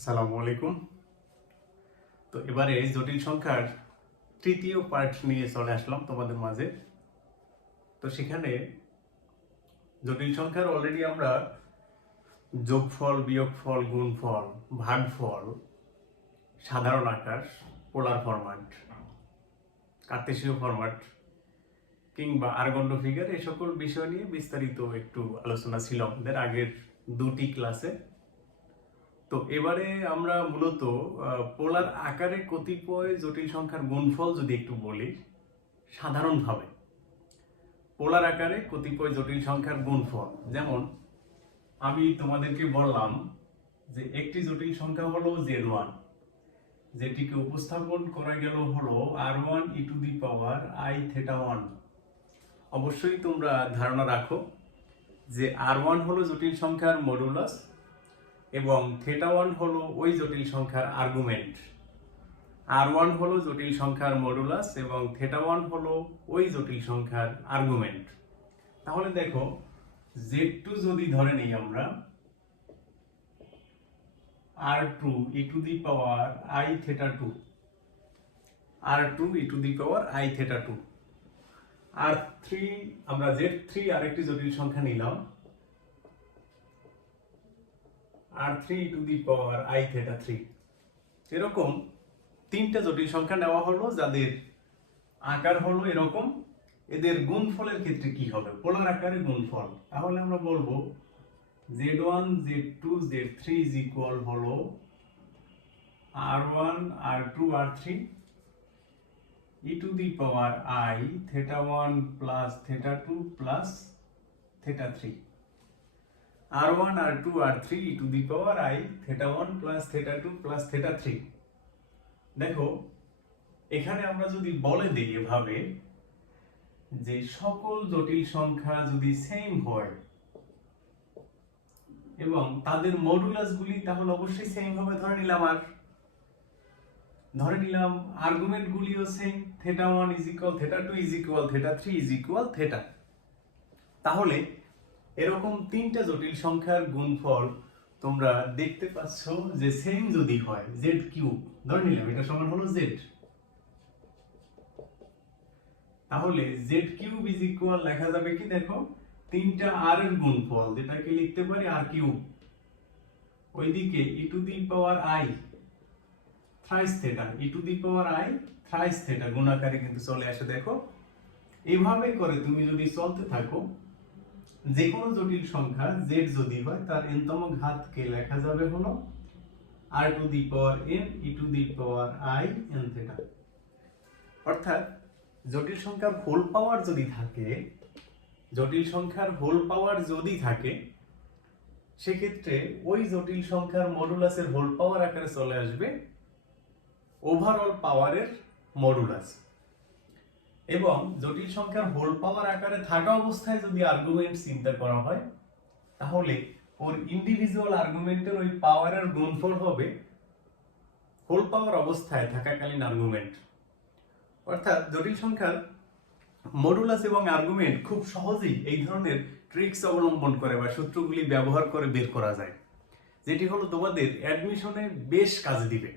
আসসালামু আলাইকুম। তো এবারে জটিল সংখ্যার তৃতীয় পার্ট নিয়ে চলে আসলাম তোমাদের মাঝে। তো সেখানে জটিল সংখ্যার অলরেডি আমরা যোগফল, বিয়োগফল, গুণফল, ভাগফল, সাধারণ আকার, পোলার ফরম্যাট, কার্তেশীয় ফরম্যাট কিংবা আরগন্ড ফিগার এই সকল বিষয় নিয়ে বিস্তারিত একটু আলোচনা ছিল আমাদের আগের দুটি ক্লাসে। তো এবারে আমরা মূলত পোলার আকারে কতিপয় জটিল সংখ্যার গুণফল যদি একটু বলি সাধারণভাবে, পোলার আকারে কতিপয় জটিল সংখ্যার গুণফল, যেমন আমি তোমাদেরকে বললাম যে একটি জটিল সংখ্যা হলো z1, যেটিকে উপস্থাপন করা গেল হলো r1 e to the power i theta 1। অবশ্যই তোমরা ধারণা রাখো যে r1 হলো জটিল সংখ্যার মডুলাস এবং থেটা 1 হলো ওই জটিল সংখ্যার আর্গুমেন্ট। r1 হলো জটিল সংখ্যার মডুলাস এবং থেটা 1 হলো ওই জটিল সংখ্যার আর্গুমেন্ট। তাহলে দেখো z2 যদি ধরে নিই আমরা r2 e to the power i theta 2, r2 e to the power i theta 2, r3 আমরা z3 আরেকটি জটিল সংখ্যা নিলাম r3 e to the power i theta 3। এরকম তিনটা জটিল সংখ্যা নেওয়া হলো যাদের আকার হলো এরকম। এদের গুণফলের ক্ষেত্রে কি হবে পোলার আকারে গুণফল? তাহলে আমরা বলবো z1 z2 z3 is equal হলো r1 r2 r3 e to the power i theta 1 plus theta 2 plus theta 3, r1 r2 r3 e to the power i theta 1 plus theta 2 plus theta 3। দেখো এখানে আমরা যদি বলে দিই এভাবে যে সকল জটিল সংখ্যা যদি সেম হয় এবং তাদের মডুলাসগুলি, তাহলে অবশ্যই সেম ভাবে ধরে নিলাম, আর ধরে নিলাম আর্গুমেন্ট গুলিও same, theta 1 is equal theta 2 is equal theta 3 is equal theta. তাহলে এরকম তিনটা জটিল সংখ্যার গুণফল তোমরা দেখতে পাচ্ছ যে সেম যদি হয়, z কিউব ধরে নিলাম এটা সমান হলো z, তাহলে z কিউব ইজ ইকুয়াল লেখা যাবে কি, দেখো তিনটা r এর গুণফল যেটাকে লিখতে পারি r কিউব, ওইদিকে e to the power i thrice theta, e to the power i thrice theta গুণাকারে কিন্তু চলে আসে। দেখো এইভাবে করে তুমি যদি চলতে থাকো, যে কোনো জটিল সংখ্যা z যদি হয় তার n তম ঘাতকে লেখা যাবে হলো r two the power n e to the power i n theta. অর্থাৎ জটিল সংখ্যার হোল পাওয়ার যদি থাকে, জটিল সংখ্যার হোল পাওয়ার যদি থাকে সেক্ষেত্রে ওই জটিল সংখ্যার মডুলাসের হোল পাওয়ার আকারে চলে আসবে ওভারঅল পাওয়ারের মডুলাস। এবং জটিল সংখ্যার হোল পাওয়ার আকারে থাকা অবস্থায় যদি আর্গুমেন্ট চিন্তা করা হয়, তাহলে ওর ইন্ডিভিজুয়াল আর্গুমেন্টের ওই পাওয়ারের গুণফল হবে হোল পাওয়ার অবস্থায় থাকাকালীন আর্গুমেন্ট। অর্থাৎ জটিল সংখ্যার মডুলাস এবং আর্গুমেন্ট খুব সহজেই এই ধরনের ট্রিক্স অবলম্বন করে বা সূত্রগুলি ব্যবহার করে বের করা যায়, যেটি হলো তোমাদের অ্যাডমিশনে বেশ কাজে দিবে।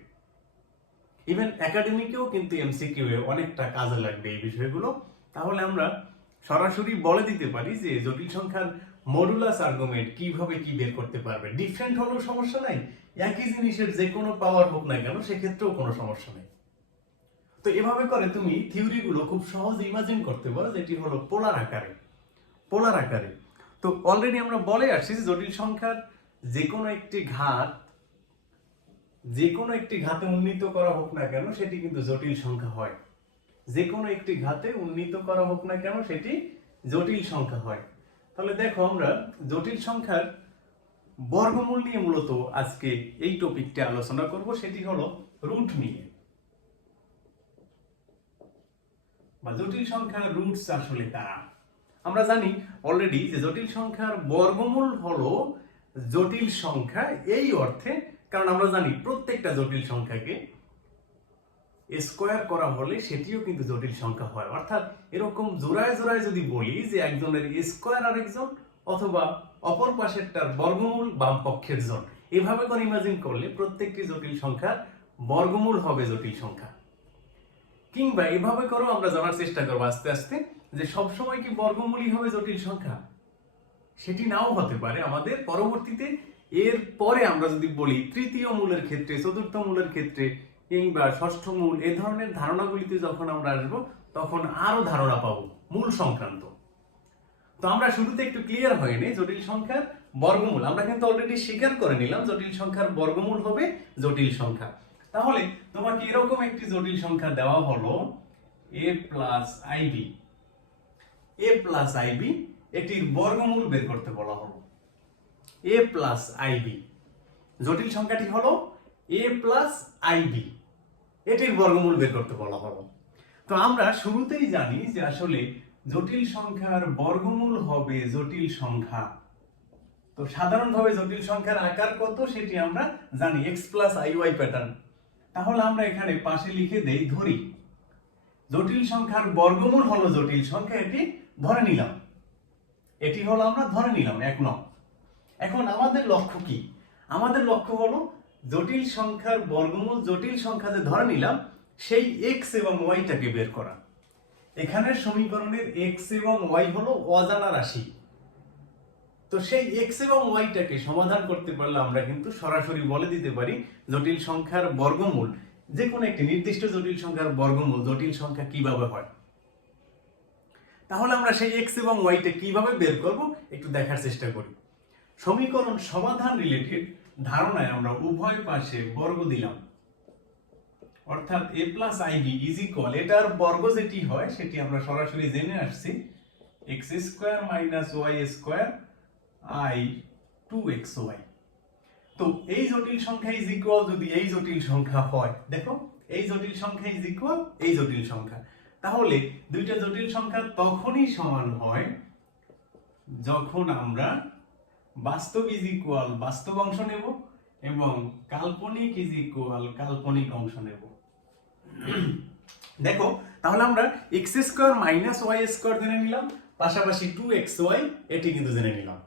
ইভেন একাডেমিকেও কিন্তু এমসিকিউ এ অনেকটা কাজে লাগবে এই বিষয়গুলো। তাহলে আমরা সরাসরি বলে দিতে পারি যে জটিল সংখ্যার মডুলাস আর্গুমেন্ট কিভাবে কি বের করতে পারবে। ডিফারেন্ট হলেও সমস্যা নাই, একই জিনিসের যে কোনো পাওয়ার হোক না কেন সেক্ষেত্রেও কোনো সমস্যা নেই। তো এভাবে করে তুমি থিওরিগুলো খুব সহজে ইমাজিন করতে পারো, যেটি হলো পোলার আকারে। পোলার আকারে তো অলরেডি আমরা বলে আসছি যে জটিল সংখ্যার যে কোনো একটি ঘাত, যে কোনো একটি ঘাতে উন্নীত করা হোক না কেন সেটি কিন্তু জটিল সংখ্যা হয়। যে কোনো একটি ঘাতে উন্নীত করা হোক না কেন সেটি জটিল সংখ্যা হয়। তাহলে দেখো আমরা জটিল সংখ্যার বর্গমূল নিয়ে মূলত আজকে এই টপিকটি আলোচনা করব, সেটি হলো রুট নিয়ে, বা জটিল সংখ্যার রুটস আসলে কারা। আমরা জানি অলরেডি যে জটিল সংখ্যার বর্গমূল হলো জটিল সংখ্যা এই অর্থে, কারণ আমরা জানি প্রত্যেকটা জটিল সংখ্যাকে স্কোয়ার করা হলে সেটিও কিন্তু জটিল সংখ্যা হয়। অর্থাৎ এরকম জোড়ায় জোড়ায় যদি বলি যে একজনের স্কোয়ার আরেকজন, অথবা অপর পাশেরটার বর্গমূল বাম পক্ষের জন, এভাবে করে ইমাজিন করলে প্রত্যেকটি জটিল সংখ্যার বর্গমূল হবে জটিল সংখ্যা। কিংবা এভাবে করেও আমরা জানার চেষ্টা করবো আস্তে আস্তে যে সবসময় কি বর্গমূলই হবে জটিল সংখ্যা, সেটি নাও হতে পারে। আমাদের পরবর্তীতে এর পরে আমরা যদি বলি তৃতীয় মূলের ক্ষেত্রে, চতুর্থ মূলের ক্ষেত্রে কিংবা ষষ্ঠ মূল, এ ধরনের ধারণাগুলিতে যখন আমরা আসবো তখন আরো ধারণা পাবো মূল সংক্রান্ত। তো আমরা শুরুতে একটু ক্লিয়ার হয়ে নেই জটিল সংখ্যার বর্গমূল। আমরা কিন্তু অলরেডি স্বীকার করে নিলাম জটিল সংখ্যার বর্গমূল হবে জটিল সংখ্যা। তাহলে তোমাকে এরকম একটি জটিল সংখ্যা দেওয়া হলো a plus I B. a plus I B এটির বর্গমূল বের করতে বলা হলো। a প্লাস আইবি জটিল সংখ্যাটি হলো a প্লাস আইবি, এটির বর্গমূল বের করতে বলা হলো। তো আমরা শুরুতেই জানি যে আসলে জটিল সংখ্যার বর্গমূল হবে জটিল সংখ্যা। তো সাধারণভাবে জটিল সংখ্যার আকার কত সেটি আমরা জানি, x প্লাস iy প্যাটার্ন। তাহলে আমরা এখানে পাশে লিখে দেই, ধরি জটিল সংখ্যার বর্গমূল হলো জটিল সংখ্যা, এটি ধরে নিলাম। এটি হলো আমরা ধরে নিলাম 1 নং। এখন আমাদের লক্ষ্য কি? আমাদের লক্ষ্য হলো জটিল সংখ্যার বর্গমূল জটিল সংখ্যা যে ধরে নিলাম সেই x এবং y টাকে বের করা। এখানের সমীকরণের x এবং y হলো অজানা রাশি। তো সেই x এবং y টাকে সমাধান করতে পারলে আমরা কিন্তু সরাসরি বলে দিতে পারি জটিল সংখ্যার বর্গমূল, যে কোনো একটি নির্দিষ্ট জটিল সংখ্যার বর্গমূল জটিল সংখ্যা কিভাবে হয়। তাহলে আমরা সেই x এবং y টা কিভাবে বের করব একটু দেখার চেষ্টা করি। সমীকরণ সমাধান রিলেটেড ধারণায় আমরা উভয় পাশে বর্গ দিলাম, অর্থাৎ a plus I B is equal, এটার বর্গ যেটি হয় সেটি আমরা সরাসরি জেনে আসছি, x square minus y square i 2xy। তো এই জটিল সংখ্যা ইজ ইকুয়াল যদি এই জটিল সংখ্যা হয়, দেখো এই জটিল সংখ্যা ইজ ইকুয়াল এই জটিল সংখ্যা, তাহলে দুইটা জটিল সংখ্যা তখনই সমান হয় যখন আমরা বাস্তব ইজ ইকুয়াল বাস্তব অংশ নেব এবং কাল্পনিক ইজ ইকুয়াল কাল্পনিক অংশ নেব। দেখো তাহলে আমরা x square minus y square জেনে নিলাম, পাশাপাশি 2xy এটি কিন্তু জেনে নিলাম।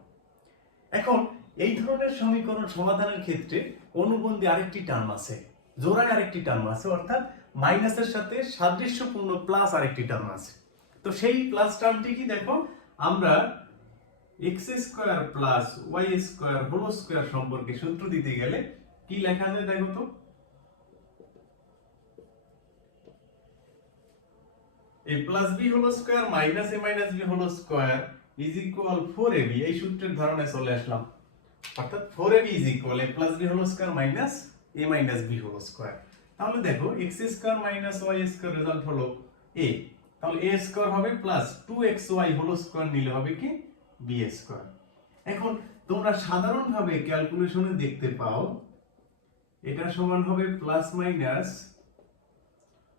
এখন এই ধরনের সমীকরণ সমাধানের ক্ষেত্রে অনুবন্ধী আরেকটি টার্ম আছে, জোড়ায় আরেকটি টার্ম আছে, অর্থাৎ মাইনাসের সাথে সাদৃশ্যপূর্ণ প্লাস আরেকটি টার্ম আছে। তো সেই প্লাস টার্মটি কি? দেখো আমরা x square plus y square whole square সম্পর্কে সূত্র দিতে গেলে কি লেখা যায় দেখো তো, a plus b whole square minus a minus b whole square is equal 4ab। এই সূত্রের ধারণায় চলে আসলাম, অর্থাৎ 4ab is equal a plus b whole square minus a minus b whole square. তাহলে দেখো x square minus y square result হলো a, তাহলে a স্কয়ার হবে প্লাস 2xy হোল স্কয়ার নিলে হবে কি b স্কয়ার। এখন তোমরা সাধারণভাবে ক্যালকুলেশনে দেখতে পাও এটা সমান হবে plus minus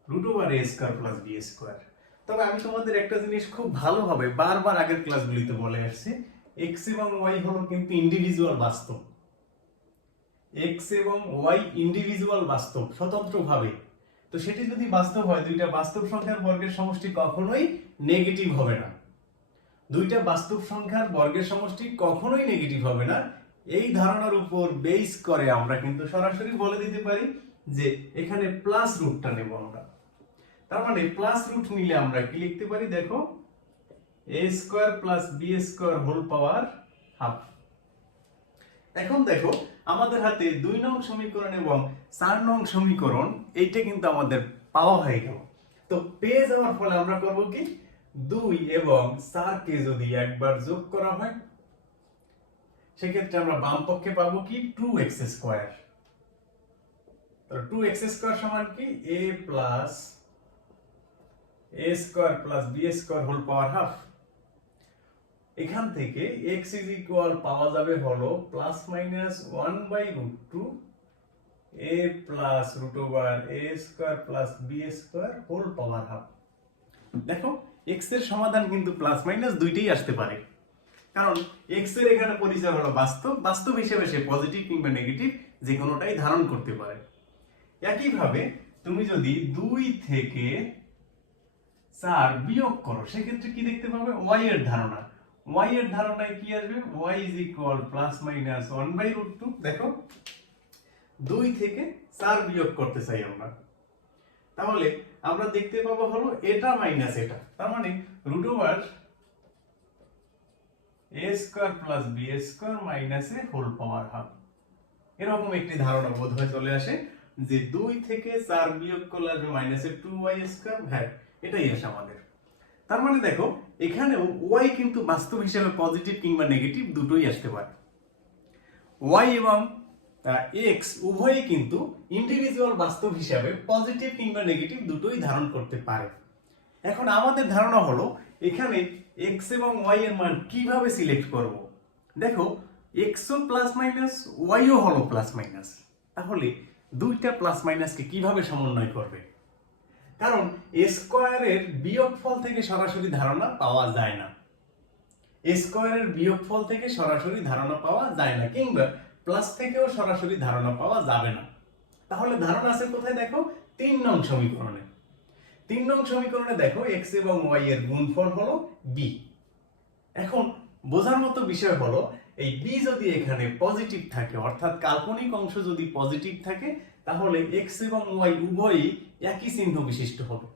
root over a square plus b square. তবে আমি তোমাদের একটা জিনিস খুব ভালোভাবে বারবার আগের ক্লাসগুলিতে বলে আসছি, x এবং y হলো কিন্তু ইন্ডিভিজুয়াল বাস্তব, x এবং y ইন্ডিভিজুয়াল বাস্তব স্বতন্ত্রভাবে। তো সেটি যদি বাস্তব হয়, দুইটা বাস্তব সংখ্যার বর্গের সমষ্টি কখনোই নেগেটিভ হবে না। দুইটা বাস্তব সংখ্যার বর্গের সমষ্টি কখনোই নেগেটিভ হবে না। এই ধারণার উপর বেস করে আমরা কিন্তু সরাসরি বলে দিতে পারি যে এখানে প্লাস রুটটা নেব আমরা। তার মানে প্লাস রুট নিলে আমরা কি লিখতে পারি দেখো, a square plus b square whole power half. এখন দেখো আমাদের হাতে 2 নং সমীকরণ এবং 4 নং সমীকরণ এইটা কিন্তু আমাদের পাওয়া হয়ে গেল। তো পেয়ে যাওয়ার ফলে আমরা করব কি, 2 এবং 4 কে যদি একবার যোগ করা হয় সেক্ষেত্রে আমরা বাম পক্ষে পাবো কি 2x স্কয়ার। তো 2x স্কয়ার সমান কি a plus a square plus b square whole power half. এখান থেকে x ইজ ইকুয়াল পাওয়া যাবে হলো plus minus 1/√2 a plus root over a square plus b square whole power half. দেখো x এর সমাধান কিন্তু প্লাস মাইনাস দুইটাই আসতে পারে, কারণ x এর এখানে পরিচয় হলো বাস্তব, বাস্তব হিসেবে সে পজিটিভ কিংবা নেগেটিভ যে কোনোটাই ধারণ করতে পারে। একইভাবে তুমি যদি 2 থেকে 4 বিয়োগ করো সেক্ষেত্রে কি দেখতে পাবে, y এর ধারণা। y এর ধারণায় কি আসবে, y is equal plus minus 1/√2। দেখো 2 থেকে 4 বিয়োগ করতে চাই আমরা, তাহলে আমরা দেখতে পাবো হলো এটা মাইনাস এটা, তার মানে root over a square plus b square minus a whole power half. এরকম একটি ধারণা বোধ হয় চলে আসে যে 2 থেকে 4 বিয়োগ করলে আসবে মাইনাস এ 2y স্কয়ার। হ্যাঁ, এটাই আসে আমাদের। তার মানে দেখো এখানেও y কিন্তু বাস্তব হিসেবে পজিটিভ কিংবা নেগেটিভ দুটোই আসতে পারে। y এবং x উভয়ই কিন্তু ইন্ডিভিজুয়াল বাস্তব হিসাবে পজিটিভ কিংবা নেগেটিভ দুটোই ধারণ করতে পারে। এখন আমাদের ধারণা হলো এখানে x এবং y এর মান কিভাবে সিলেক্ট করব। দেখো x ও প্লাস মাইনাস, y ও হলো প্লাস মাইনাস, তাহলে দুইটা প্লাস মাইনাসকে কিভাবে সমন্বয় করবে? কারণ a স্কয়ারের বিয়োগফল থেকে সরাসরি ধারণা পাওয়া যায় না, a স্কয়ারের বিয়োগফল থেকে সরাসরি ধারণা পাওয়া যায় না, কিংবা প্লাস থেকেও সরাসরি ধারণা পাওয়া যাবে না। তাহলে ধারণা আছে কোথায়? দেখো 3 নং সমীকরণে। 3 নং সমীকরণে দেখো x এবং y এর গুণফল হলো b। এখন বোঝার মতো বিষয় হলো এই b যদি এখানে পজিটিভ থাকে, অর্থাৎ কাল্পনিক অংশ যদি পজিটিভ থাকে, তাহলে x এবং y উভয়ই একই চিহ্ন বিশিষ্ট হবে।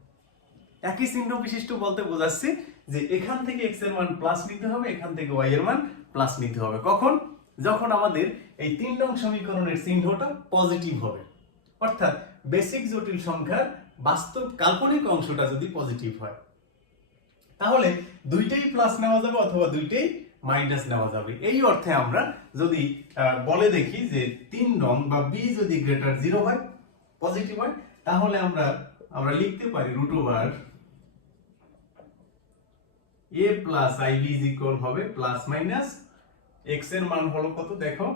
একই চিহ্ন বিশিষ্ট বলতে বোঝাচ্ছে যে এখান থেকে x এর মান প্লাস নিতে হবে, এখান থেকে y এর মান প্লাস নিতে হবে। কখন? যখন আমাদের এই 3 নং সমীকরণের চিহ্নটা পজিটিভ হবে, অর্থাৎ বেসিক জটিল সংখ্যার বাস্তব কাল্পনিক অংশটা যদি পজিটিভ হয়, তাহলে দুইটাই প্লাস নেওয়া যাবে অথবা দুইটাই মাইনাস নেওয়া যাবে। এই অর্থে আমরা যদি বলে দেখি যে 3 নং বা b যদি গ্রেটার 0 হয়, পজিটিভ হয়, তাহলে আমরা লিখতে পারি root over a plus ib is equal হবে প্লাস মাইনাস x এর মান হলো কত? দেখো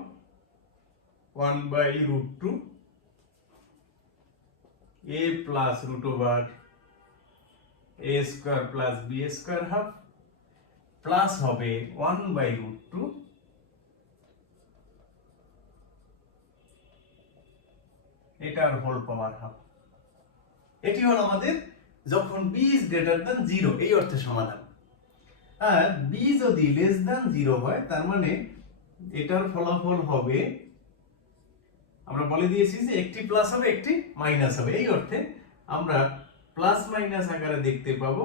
1/√2 a plus root over a square plus b square half plus হবে 1/√2 এটার হোল পাওয়ার হাফ। এটি হলো আমাদের যখন b ইজ গ্রেটার দ্যান 0 এই অর্থে সমাধান। আর b যদি লেস দ্যান 0 হয়, তার মানে এটার ফলাফল হবে, আমরা বলে দিয়েছি যে একটি প্লাস হবে একটি মাইনাস হবে। এই অর্থে আমরা প্লাস মাইনাস আকারে দেখতে পাবো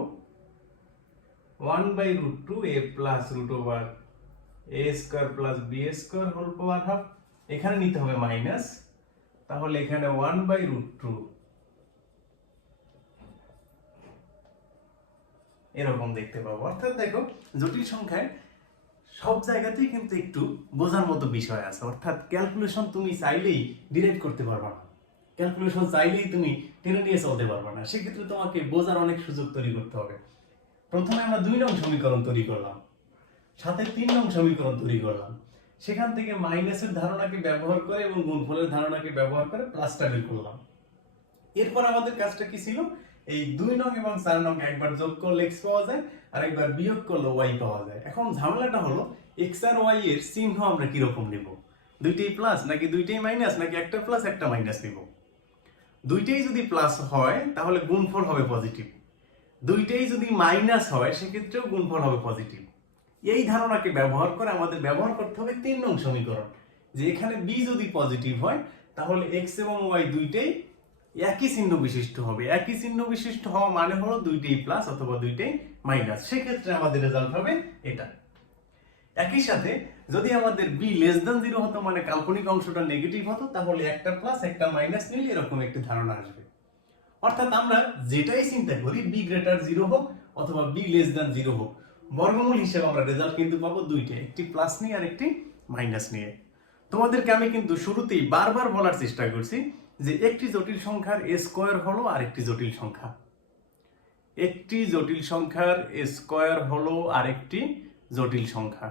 1/√2 a plus root over a square plus b square whole power half. এখানে নিতে হবে মাইনাস, তাহলে এখানে 1/√2 এরকম দেখতে পাবো। অর্থাৎ দেখো জটিল সংখ্যায় সব জায়গাতেই কিন্তু একটু বোঝার মতো বিষয় আছে, অর্থাৎ ক্যালকুলেশন তুমি চাইলেই ডিরেক্ট করতে পারবে না, ক্যালকুলেশন চাইলেই তুমি টেনে নিয়ে চলতে পারবে না। সেক্ষেত্রে তোমাকে বোঝার অনেক সুযোগ তৈরি করতে হবে। প্রথমে আমরা 2 নং সমীকরণ তৈরি করলাম, সাথে 3 নং সমীকরণ তৈরি করলাম, সেখান থেকে মাইনাসের ধারণাকে ব্যবহার করে এবং গুণফলের ধারণাকে ব্যবহার করে প্লাসটা বের করলাম। এরপর আমাদের কাজটা কি ছিল? এই 2 নং এবং 4 নং একবার যোগ করলে x পাওয়া যায় আর একবার বিয়োগ করলে y পাওয়া যায়। এখন ঝামেলাটা হলো x আর y এর চিহ্ন আমরা কি রকম নেব? দুইটাই প্লাস নাকি দুইটাই মাইনাস নাকি একটা প্লাস একটা মাইনাস নেব? দুইটাই যদি প্লাস হয় তাহলে গুণফল হবে পজিটিভ, দুইটাই যদি মাইনাস হয় সেক্ষেত্রেও গুণফল হবে পজিটিভ। এই ধারণাকে ব্যবহার করে আমাদের ব্যবহার করতে হবে 3 নং সমীকরণ, যে এখানে b যদি পজিটিভ হয় তাহলে x এবং y দুইটাই একই চিহ্ন বিশিষ্ট হবে। একই চিহ্ন বিশিষ্ট হওয়া মানে হলো দুইটাই প্লাস অথবা দুইটাই মাইনাস। সেক্ষেত্রে আমাদের রেজাল্ট হবে এটা। একই সাথে যদি আমাদের b লেস দ্যান 0 হতো, মানে কাল্পনিক অংশটা নেগেটিভ হতো, তাহলে একটা প্লাস একটা মাইনাস নিলে এরকম একটি ধারণা আসবে। অর্থাৎ আমরা যেটাই চিন্তা করি b গ্রেটার 0 হোক অথবা b লেস দ্যান 0 হোক, বর্গমূল হিসেবে আমরা রেজাল্ট কিন্তু পাবো দুইটা, একটি প্লাস নিয়ে আর একটি মাইনাস নিয়ে। তোমাদেরকে আমি কিন্তু শুরুতেই বারবার বলার চেষ্টা করছি যে একটি জটিল সংখ্যার a স্কয়ার হলো আর একটি জটিল সংখ্যা, একটি জটিল সংখ্যার a স্কয়ার হলো আর একটি জটিল সংখ্যা।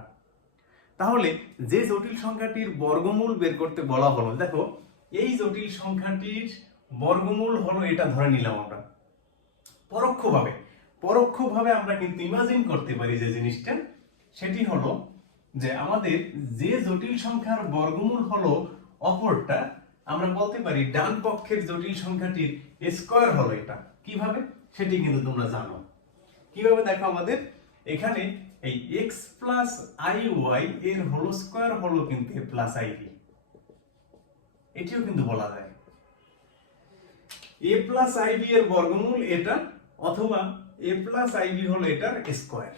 তাহলে যে জটিল সংখ্যাটির বর্গমূল বের করতে বলা হলো, দেখো এই জটিল সংখ্যাটির বর্গমূল হলো এটা ধরে নিলাম আমরা। পরোক্ষভাবে আমরা কিন্তু ইমাজিন করতে পারি যে জিনিসটা, সেটি হলো যে আমাদের যে জটিল সংখ্যার বর্গমূল হলো অপরটা, আমরা বলতে পারি ডান পক্ষের জটিল সংখ্যাটির স্কয়ার হলো এটা। কিভাবে সেটি কিন্তু তোমরা জানো। কিভাবে দেখো, আমাদের এখানে এই x প্লাস iy এর হোল স্কয়ার হলো কিন্তু a প্লাস ib, এটিও কিন্তু বলা যায়। a প্লাস আইবি এর বর্গমূল এটা, অথবা a প্লাস আইবি হলো এটার স্কয়ার।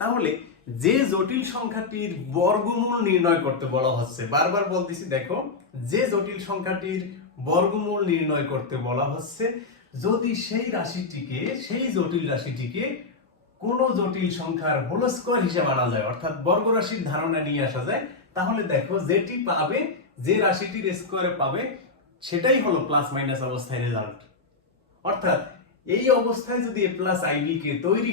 তাহলে যে জটিল সংখ্যাটির বর্গমূল নির্ণয় করতে বলা হচ্ছে, বারবার বলতেছি দেখো, যে জটিল সংখ্যাটির বর্গমূল নির্ণয় করতে বলা হচ্ছে, যদি সেই জটিল রাশিটিকে কোন জটিল সংখ্যার হোল স্কয়ার হিসেবে আনা যায়, অর্থাৎ বর্গ রাশির ধারণা নিয়ে আসা যায়, তাহলে দেখো যেটি পাবে, যে রাশিটির স্কয়ারে পাবে, সেটাই হলো প্লাস মাইনাস অবস্থায় রেজাল্ট। অর্থাৎ এই অবস্থায় যদি a প্লাস আইবি কে তৈরি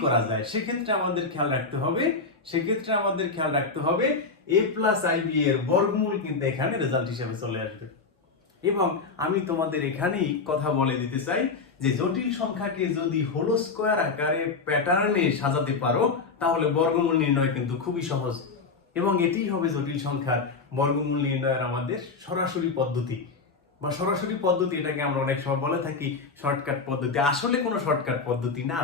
করা যায়, সেক্ষেত্রে আমাদের খেয়াল রাখতে হবে a প্লাস আইবি এর বর্গমূল কিন্তু এখানে রেজাল্ট হিসেবে চলে আসবে। এবং আমি তোমাদের এখানেই কথা বলে দিতে চাই যে জটিল সংখ্যাকে যদি হোল স্কয়ার আকারে প্যাটার্নে সাজাতে পারো, তাহলে বর্গমূল নির্ণয় কিন্তু খুবই সহজ, এবং এটিই হবে জটিল সংখ্যার বর্গমূল নির্ণয়ের আমাদের সরাসরি পদ্ধতি। এটাকে আমরা অনেক সময় বলে থাকি শর্টকাট পদ্ধতি। আসলে কোনো শর্টকাট পদ্ধতি না।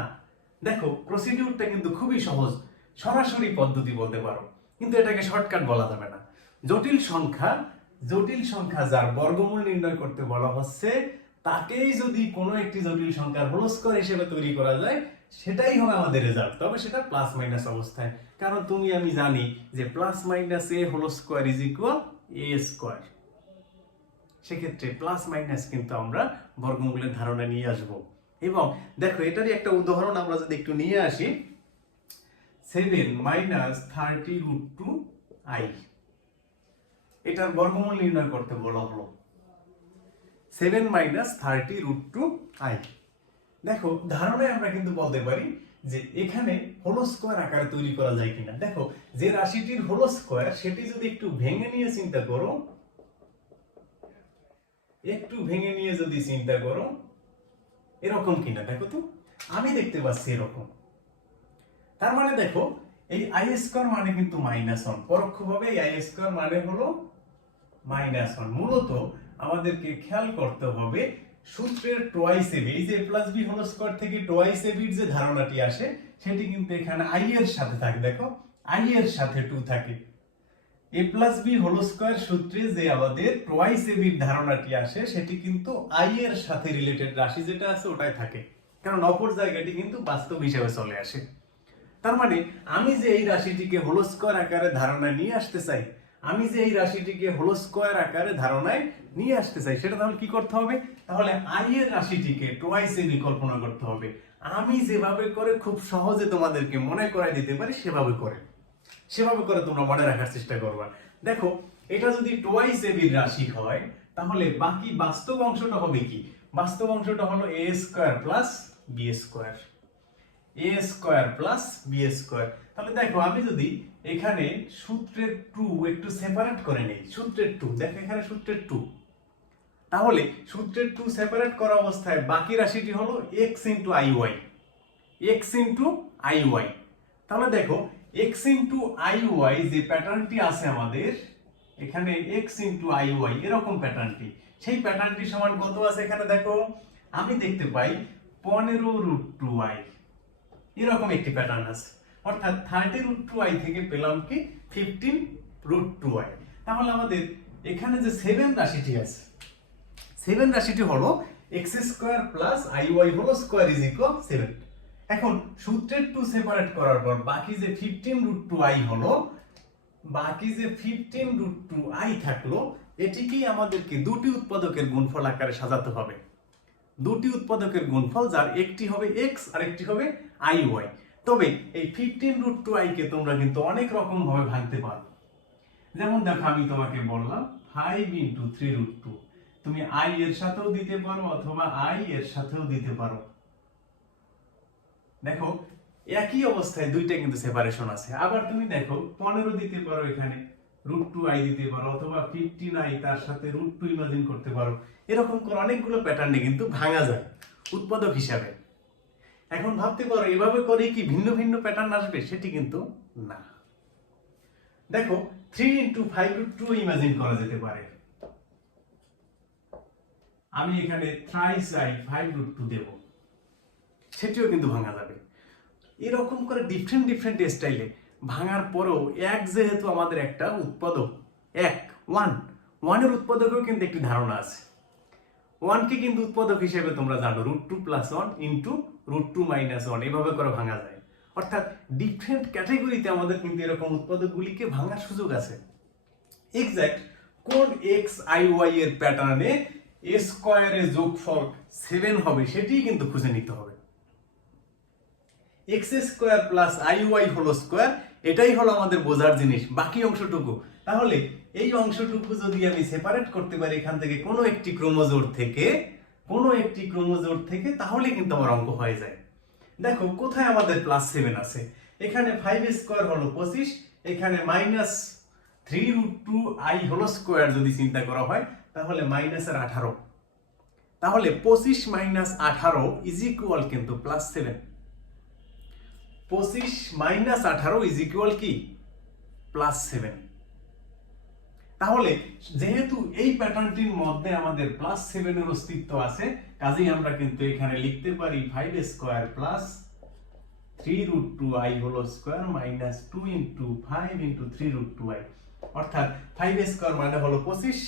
দেখো, প্রসিডিউরটা কিন্তু খুবই সহজ, সরাসরি পদ্ধতি বলতে পারো, কিন্তু এটাকে শর্টকাট বলা যাবে না। জটিল সংখ্যা যার বর্গমূল নির্ণয় করতে বলা হচ্ছে, তাকেই যদি কোনো একটি জটিল সংখ্যার হোল স্কয়ার হিসেবে তৈরি করা যায়, সেটাই হবে আমাদের রেজাল্ট। তবে সেটা প্লাস মাইনাস অবস্থায়, কারণ তুমি আমি জানি যে plus minus a whole square is equal a square. সেক্ষেত্রে প্লাস মাইনাস কিন্তু আমরা বর্গমূলের ধারণা নিয়ে আসব। এবং দেখো, এটারই একটা উদাহরণ আমরা যদি একটু নিয়ে আসি, 7 মাইনাস 30√2i, এটার বর্গমূল নির্ণয় করতে বলা হলো। 7 মাইনাস 30√2i। দেখো, ধারণায় আমরা কিন্তু বলতে পারি যে এখানে হোল স্কয়ার আকারে তৈরি করা যায় কিনা। দেখো, যে রাশিটির হোল স্কয়ার, সেটি যদি একটু ভেঙে নিয়ে চিন্তা করো, এরকম কিনা। দেখো তো, আমি দেখতে পাচ্ছি এরকম। তার মানে দেখো, এই আই স্কয়ার মানে কিন্তু -1, পরোক্ষভাবে এই আই স্কয়ার মানে হলো -1। মূলত আমাদেরকে খেয়াল করতে হবে সূত্রের টোয়াইস এবি, এই যে a plus B whole square থেকে টোয়াইস এবির যে ধারণাটি আসে, সেটি কিন্তু এখানে আই এর সাথে থাকে। দেখো, আই এর সাথে 2 থাকে। a plus B whole square সূত্রে যে আমাদের টোয়াইস এবির ধারণাটি আসে, সেটি কিন্তু আই এর সাথে রিলেটেড রাশি যেটা আছে ওটাই থাকে, কারণ অপর জায়গাটি কিন্তু বাস্তব হিসেবে চলে আসে। তার মানে আমি যে এই রাশিটিকে হোল স্কয়ার আকারে ধারণায় নিয়ে আসতে চাই, সেটা তাহলে কি করতে হবে? তাহলে আই এর রাশিটিকে টোয়াইস এবি কল্পনা করতে হবে। আমি যেভাবে করে খুব সহজে তোমাদেরকে মনে করাই দিতে পারি, সেভাবে করে তোমরা মনে রাখার চেষ্টা করবা। দেখো, এটা যদি টোয়াইস এবির রাশি হয়, তাহলে বাকি বাস্তব অংশটা হবে কি? বাস্তব অংশটা হলো a square plus B square, তাহলে দেখো, আমি যদি এখানে সূত্রের 2 একটু সেপারেট করে নেই, দেখো এখানে সূত্রের 2, তাহলে সূত্রের 2 সেপারেট করা অবস্থায় বাকি রাশিটি হলো x ইনটু আই। তাহলে দেখো, x ইনটু আই যে প্যাটার্নটি আছে আমাদের এখানে, x ইনটু আই এরকম প্যাটার্নটি, সেই প্যাটার্নটি সমান কত আছে এখানে? দেখো, আমি দেখতে পাই 15√2i, এরকম একটি প্যাটার্ন আছে। অর্থাৎ 30√2i থেকে পেলাম কি 15√2i। তাহলে আমাদের এখানে যে 7 রাশিটি আছে, 7 রাশিটি হলো x square plus I whole square is equal 7। এখন সূত্রের 2 সেপারেট করার পর বাকি যে 15√2i হলো, থাকলো, এটিকেই আমাদেরকে দুটি উৎপাদকের গুণফল আকারে সাজাতে হবে। দুটি উৎপাদকের গুণফল, যার একটি হবে x আর একটি হবে আই। তবে এই 15√2i কে তোমরা কিন্তু অনেক রকম ভাবে ভাঙতে পারো। যেমন দেখো, আমি তোমাকে বললাম 5 ইনটু 3√2, তুমি i এর সাথেও দিতে পারো অথবা i এর সাথেও দিতে পারো। দেখো, একই অবস্থায় দুইটা কিন্তু সেপারেশন আছে। আবার তুমি দেখো, 15 দিতে পারো, এখানে √2i দিতে পারো, অথবা 15i তার সাথে √2 ইমাজিন করতে পারো। এরকম করে অনেকগুলো প্যাটার্নে কিন্তু ভাঙা যায় উৎপাদক হিসাবে। এখন ভাবতে পারো, এভাবে করে কি ভিন্ন ভিন্ন প্যাটার্ন আসবে? সেটি কিন্তু না। দেখো, 3 ইনটু 5√2 ইমাজিন করা যেতে পারে। আমি এখানে thrice i 5√2 দেব, সেটিও কিন্তু ভাঙা যাবে। এরকম করে ডিফারেন্ট স্টাইলে ভাঙার পরেও এক যেহেতু আমাদের একটা উৎপাদক, এক ওয়ানের উৎপাদকেও কিন্তু একটি ধারণা আছে। ওয়ানকে কিন্তু উৎপাদক হিসেবে তোমরা জানো √2 + 1 × √2 - 1 এভাবে করে ভাঙা যায়। অর্থাৎ ডিফারেন্ট ক্যাটাগরিতে আমাদের কিন্তু এরকম উৎপাদকগুলিকে ভাঙার সুযোগ আছে। এক্সাক্ট কোন এক্স আই ওয়াই এর প্যাটার্নে এ স্কয়ারের যোগফল 7 হবে সেটিই কিন্তু খুঁজে নিতে হবে। x² + iy² এটাই হলো আমাদের বোঝার জিনিস, বাকি অংশটুকু। তাহলে এই অংশটুকু যদি আমি সেপারেট করতে পারি এখান থেকে কোনো একটি ক্রোমোজোর থেকে তাহলে কিন্তু আমার অঙ্ক হয়ে যায়। দেখো কোথায় আমাদের +7 আছে, এখানে 5² হলো 25, এখানে -3√2i² যদি চিন্তা করা হয় তাহলে -18। তাহলে 25 - 18 = কিন্তু +7। 25 - 18 = কি? +7। তাহলে যেহেতু এই প্যাটার্নটির মধ্যে আমাদের +7 এর অস্তিত্ব আছে, কাজেই আমরা কিন্তু এখানে লিখতে পারি 5² + 3√2i² - 2 × 5 × 3√2i। অর্থাৎ 5² মানে হলো 25,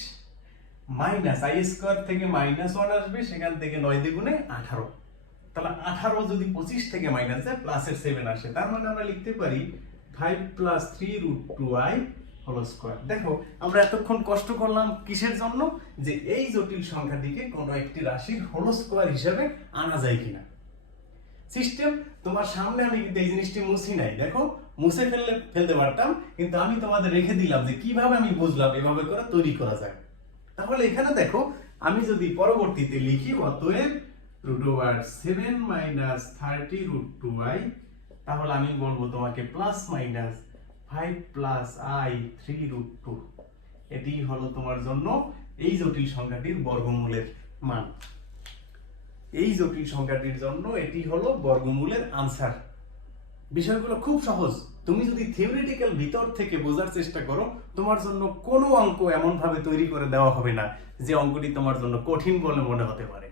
-i² থেকে -1 আসবে, সেখান থেকে 9 দ্বিগুণে 18। তাহলে 18 যদি 25 থেকে মাইনাস যায় প্লাসের 7 আসে, তার মানে আমরা লিখতে পারি 5 + 3√2i²। দেখো আমরা এতক্ষণ কষ্ট করলাম কিসের জন্য? যে এই জটিল সংখ্যাটিকে কোনো একটি রাশির হোল স্কয়ার হিসেবে আনা যায় কিনা। সিস্টেম তোমার সামনে আমি কিন্তু এই জিনিসটি মুছি নাই, দেখো মুছে ফেলতে পারতাম, কিন্তু আমি তোমাদের রেখে দিলাম যে কিভাবে আমি বুঝলাম এভাবে করে তৈরি করা যায়। তাহলে এখানে দেখো আমি যদি পরবর্তীতে লিখি অতএব √7 - 30√2i, তাহলে আমি বলবো তোমাকে +/5 + i 3√2। এটি হলো তোমার জন্য এই জটিল সংখ্যাটির বর্গমূলের মান। এই জটিল সংখ্যাটির জন্য এটি হলো বর্গমূলের আনসার। বিষয়গুলো খুব সহজ, তুমি যদি থিওরিটিক্যাল ভিতর থেকে বোঝার চেষ্টা করো তোমার জন্য কোনো অঙ্ক এমন ভাবে তৈরি করে দেওয়া হবে না যে অঙ্কটি তোমার জন্য কঠিন বলে মনে হতে পারে।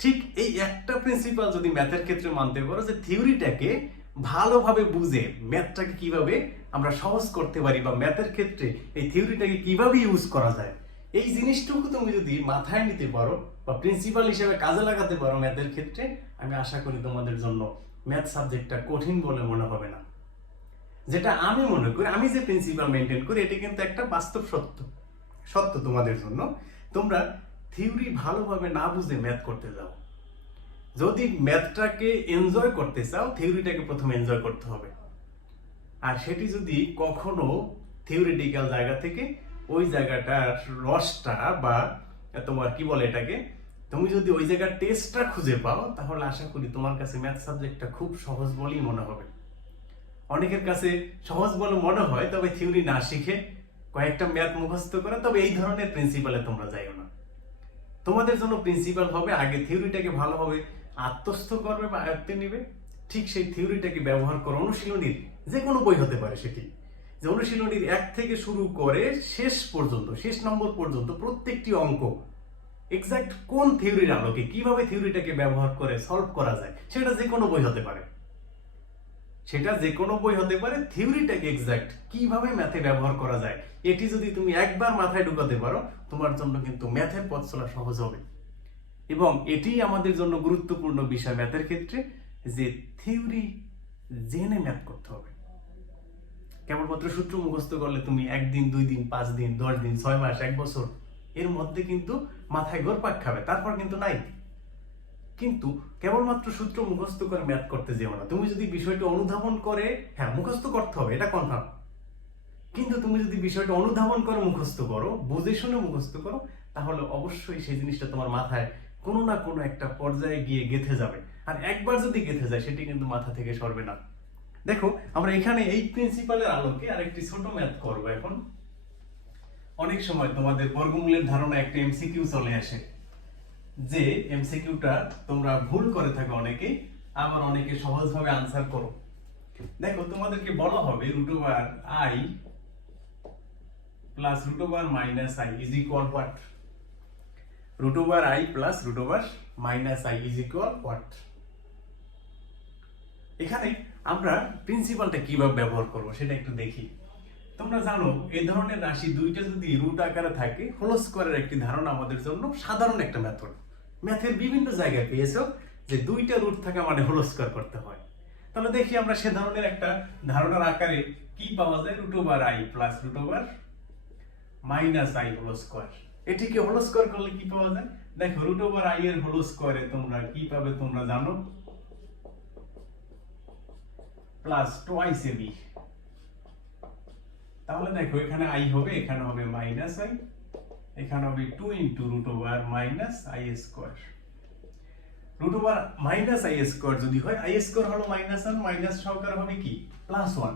ঠিক এই একটা প্রিন্সিপাল যদি ম্যাথের ক্ষেত্রে মানতে পারো যে থিওরিটাকে ভালোভাবে বুঝে ম্যাথটাকে কিভাবে আমরা সহজ করতে পারি বা ম্যাথের ক্ষেত্রে এই থিওরিটাকে কিভাবে ইউজ করা যায়, এই জিনিসটুকু তুমি যদি মাথায় নিতে পারো বা প্রিন্সিপাল হিসেবে কাজে লাগাতে পারো ম্যাথের ক্ষেত্রে, আমি আশা করি তোমাদের জন্য ম্যাথ সাবজেক্টটা কঠিন বলে মনে হবে না। যেটা আমি মনে করি, আমি যে প্রিন্সিপাল মেনটেন করি এটি কিন্তু একটা বাস্তব সত্য তোমাদের জন্য। তোমরা থিওরি ভালোভাবে না বুঝে ম্যাথ করতে যাও। যদি ম্যাথটাকে এনজয় করতে চাও থিওরিটাকে প্রথমে এনজয় করতে হবে। আর সেটি যদি কখনো থিওরিটিক্যাল জায়গা থেকে ওই জায়গাটার রসটা বা তোমার কি বলে এটাকে, তুমি যদি ওই জায়গার টেস্টটা খুঁজে পাও তাহলে আশা করি তোমার কাছে ম্যাথ সাবজেক্টটা খুব সহজ বলেই মনে হবে। অনেকের কাছে সহজ বলে মনে হয়, তবে থিওরি না শিখে কয়েকটা ম্যাথ মুখস্থ করে তবে এই ধরনের প্রিন্সিপালে তোমরা যাইও না। তোমাদের জন্য প্রিন্সিপাল হবে আগে থিওরিটাকে ভালোভাবে আত্মস্থ করবে বা আয়ত্তে নিবে, ঠিক সেই থিওরিটাকে ব্যবহার করো। অনুশীলনীর যে কোনো বই হতে পারে সেটি, যে অনুশীলনীর 1 থেকে শুরু করে শেষ নম্বর পর্যন্ত প্রত্যেকটি অঙ্ক এক্সাক্ট কোন থিওরির আলোকে কিভাবে থিওরিটাকে ব্যবহার করে সলভ করা যায় সেটা যে কোনো বই হতে পারে। থিওরিটাকে এক্সাক্ট কিভাবে ম্যাথে ব্যবহার করা যায় এটি যদি তুমি একবার মাথায় ঢুকাতে পারো তোমার জন্য কিন্তু ম্যাথের পথ চলা সহজ হবে। এবং এটি আমাদের জন্য গুরুত্বপূর্ণ বিষয় ম্যাথের ক্ষেত্রে, যে থিওরি জেনে ম্যাথ করতে হবে। কেবলমাত্র সূত্র মুখস্থ করলে তুমি 1 দিন 2 দিন 5 দিন 10 দিন 6 মাস 1 বছর এর মধ্যে কিন্তু মাথায় ঘুরপাক খাবে, তারপর কিন্তু নাই। কিন্তু কেবলমাত্র সূত্র মুখস্থ করে ম্যাথ করতে যেও না। তুমি যদি বিষয়টা অনুধাবন করে, হ্যাঁ মুখস্থ করতে হবে এটা কনফার্ম, কিন্তু তুমি যদি বিষয়টা অনুধাবন করে মুখস্থ করো, বুঝে শুনে মুখস্থ করো, তাহলে অবশ্যই সেই জিনিসটা তোমার মাথায় কোনো না কোনো একটা পর্যায়ে গিয়ে গেঁথে যাবে। আর একবার যদি গেঁথে যায় সেটি কিন্তু মাথা থেকে সরবে না। দেখো আমরা এখানে এই প্রিন্সিপালের আলোকে আরেকটি ছোট ম্যাথ করব এখন। অনেক সময় তোমাদের বর্গমূলের ধারণা একটা এমসিকিউ চলে আসে, যে এমসিকিউটা তোমরা ভুল করে থাকো অনেকেই, আবার অনেকে সহজভাবে আনসার করো। দেখো তোমাদেরকে বলা হবে √i + √i = what? √i + √i = what? এখানে আমরা প্রিন্সিপালটা কিভাবে ব্যবহার করব সেটা একটু দেখি। তোমরা জানো এই ধরনের রাশি দুইটা যদি রুট আকারে থাকে, হোল স্কয়ারের একটি ধারণা আমাদের জন্য সাধারণ একটা মেথড। ম্যাথের বিভিন্ন জায়গায় পেয়েছো যে দুইটা রুট থাকা মানে হোল স্কয়ার করতে হয়। তাহলে দেখি আমরা সে ধরনের একটা ধারণার আকারে কি পাওয়া যায়, root over I plus root over minus I whole square. এটিকে হোল স্কয়ার করলে কি পাওয়া যায়? দেখো রুট ওভার আই এর হোল স্কয়ারে তোমরা কি পাবে তোমরা জানো, প্লাস টোয়াইস এ বি। তাহলে দেখো এখানে আই হবে, এখানে হবে মাইনাস আই, এখানে হবে 2 into root over minus I square. Root over minus I square যদি হয়, আই স্কয়ার হলো মাইনাস 1, মাইনাস সহকারে হবে কি প্লাস 1।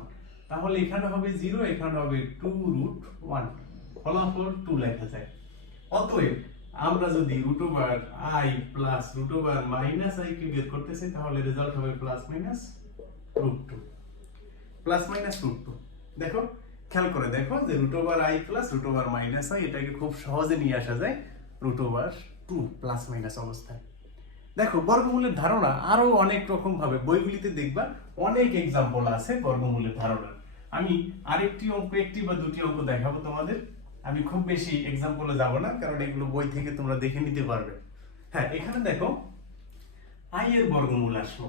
তাহলে এখানে হবে 0, এখানে হবে 2 রুট 1, ফলাফল 2 লেখা যায়। অতএব আমরা যদি root over I plus root over minus i কে বের করতে চাই, তাহলে রেজাল্ট হবে plus minus root 2, plus minus root 2। দেখো খেয়াল করে দেখো যে root over I plus root over minus i, এটাকে খুব সহজে নিয়ে আসা যায় রুট ওভার 2 প্লাস মাইনাস অবস্থায়। দেখো বর্গমূলের ধারণা আরো অনেক রকম ভাবে বইগুলিতে দেখবা, অনেক এক্সাম্পল আছে বর্গমূলের ধারণা। আমি আরেকটি অঙ্ক, একটি বা দুটি অঙ্ক দেখাবো তোমাদের। আমি খুব বেশি এক্সাম্পলে যাব না, কারণ এগুলো বই থেকে তোমরা দেখে নিতে পারবে। হ্যাঁ, এখানে দেখো আই এর বর্গমূল আসলো।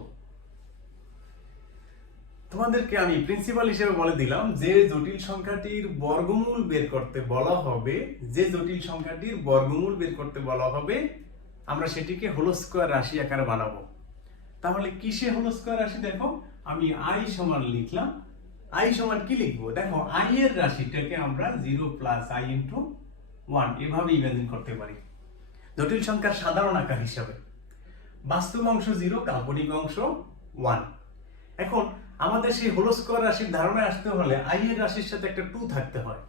তোমাদেরকে আমি প্রিন্সিপাল হিসেবে বলে দিলাম যে জটিল সংখ্যাটির বর্গমূল বের করতে বলা হবে, যে জটিল সংখ্যাটির বর্গমূল বের করতে বলা হবে, আমরা সেটিকে হোল স্কয়ার রাশি আকারে বানাবো। তাহলে কিসে হোল স্কয়ার রাশি? দেখো আমি আই সমান লিখলাম। আই সমান কি লিখবো? দেখো আই এর রাশিটাকে আমরা 0 প্লাস আই ইনটু 1 এভাবে ইমাজিন করতে পারি জটিল সংখ্যার সাধারণ আকার হিসাবে। বাস্তব অংশ 0, কাল্পনিক অংশ 1। এখন আমাদের সেই হোল স্কয়ার রাশির ধারণায় আসতে হলে আই এর রাশির সাথে একটা 2 থাকতে হয়।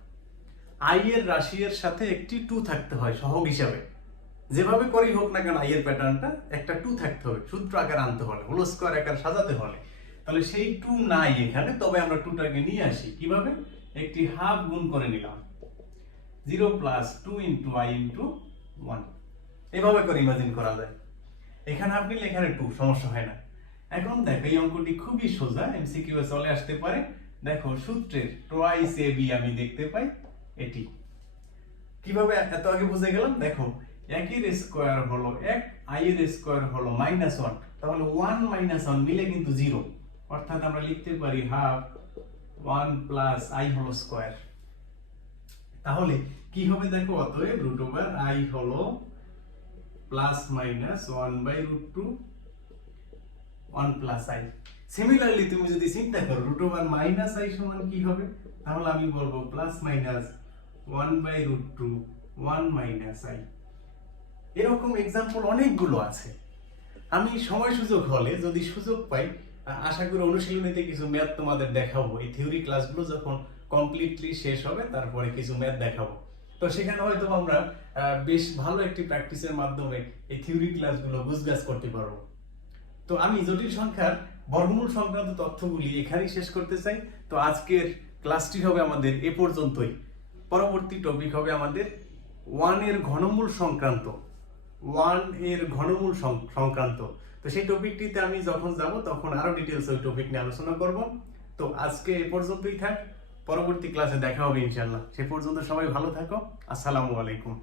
আই এর রাশির সাথে একটি 2 থাকতে হয় সহগ হিসাবে। যেভাবে করেই হোক না কেন আই এর প্যাটার্নটা একটা 2 থাকতে হবে সূত্র আকার আনতে হলে, হোল স্কয়ার আকার সাজাতে হলে। তাহলে সেই 2 নাই এখানে, তবে আমরা 2টাকে নিয়ে আসি কিভাবে? একটি হাফ গুণ করে নিলাম, 0 প্লাস 2 ইনটু আই ইনটু 1, এভাবে করে ইমাজিন করা যায়। এখানে হাফ নিলে এখানে 2, সমস্যা হয় না। এখন দেখো এই অঙ্কটি খুবই সোজা, এমসিকিউ এ চলে আসতে পারে। দেখো সূত্রের টোয়াইস এ বি আমি দেখতে পাই এটি। কিভাবে এত আগে বুঝে গেলাম? দেখো 1 এর স্কয়ার হলো 1, আই এর স্কয়ার হলো -1, তাহলে 1 - 1 মিলে কিন্তু 0, অর্থাৎ আমরা লিখতে পারি half 1 plus I whole square. তাহলে কি হবে দেখো, অতএব রুট ওভার আই হলো plus minus 1/√2 1 plus I. Similarly তুমি যদি চিন্তা করো রুট ওভার মাইনাস আই সমান কি হবে, তাহলে আমি বলবো প্লাস মাইনাস 1/√2 1 মাইনাস আই। এরকম এক্সাম্পল অনেকগুলো আছে। আমি সময় সুযোগ হলে যদি সুযোগ পাই, আশা করি অনুশীলনীতে কিছু ম্যাথ তোমাদের দেখাবো। এই থিওরি ক্লাসগুলো যখন কমপ্লিটলি শেষ হবে তারপরে কিছু ম্যাথ দেখাবো। তো সেখানে হয়তো আমরা বেশ ভালো একটি প্র্যাকটিসের মাধ্যমে এই থিওরি ক্লাসগুলো গুছগাছ করতে পারবো। তো আমি জটিল সংখ্যার বর্গমূল সংক্রান্ত তথ্যগুলি এখানেই শেষ করতে চাই। তো আজকের ক্লাসটি হবে আমাদের এ পর্যন্তই। পরবর্তী টপিক হবে আমাদের 1 এর ঘনমূল সংক্রান্ত, 1 এর ঘনমূল সংক্রান্ত। তো সেই টপিকটিতে আমি যখন যাব তখন আরো ডিটেইলস ওই টপিক নিয়ে আলোচনা করব। তো আজকে এ পর্যন্তই থাক, পরবর্তী ক্লাসে দেখা হবে ইনশাআল্লাহ। সে পর্যন্ত সবাই ভালো থাকো। আসসালামু আলাইকুম।